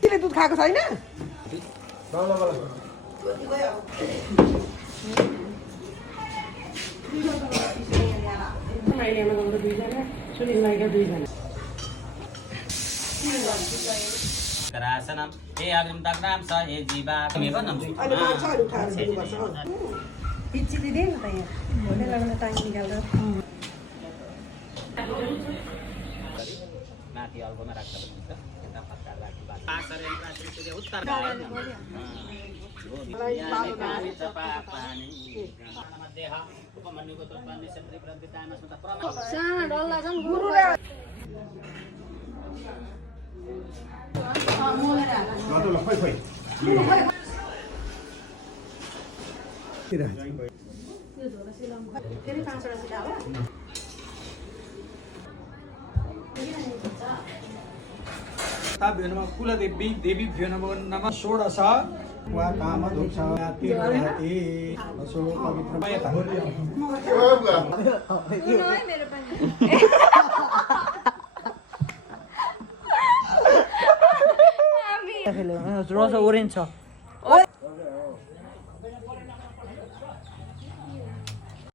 तिमीले दुध खाएको छैन? Kerasanam, agam takram sa jiba. Kami ba nam? अहिले पाँच छ अहिले उठाएर दिनुपर्छ पिच्ची दिँदै न त यहाँ भोलि लगाउन टाइम निकाल्दा माथि अल्कोमा राख्दा पनि हुन्छ यता फर्काएर राख्नु भएको पासर यन्त्र उत्तर फेरि 5 वटा सिधा हो कुलदेवी देवी भ्यो नमः षोडश वा काम दोष तीर्थहति असो पवित्रमयता रोज ओरेन्ज छ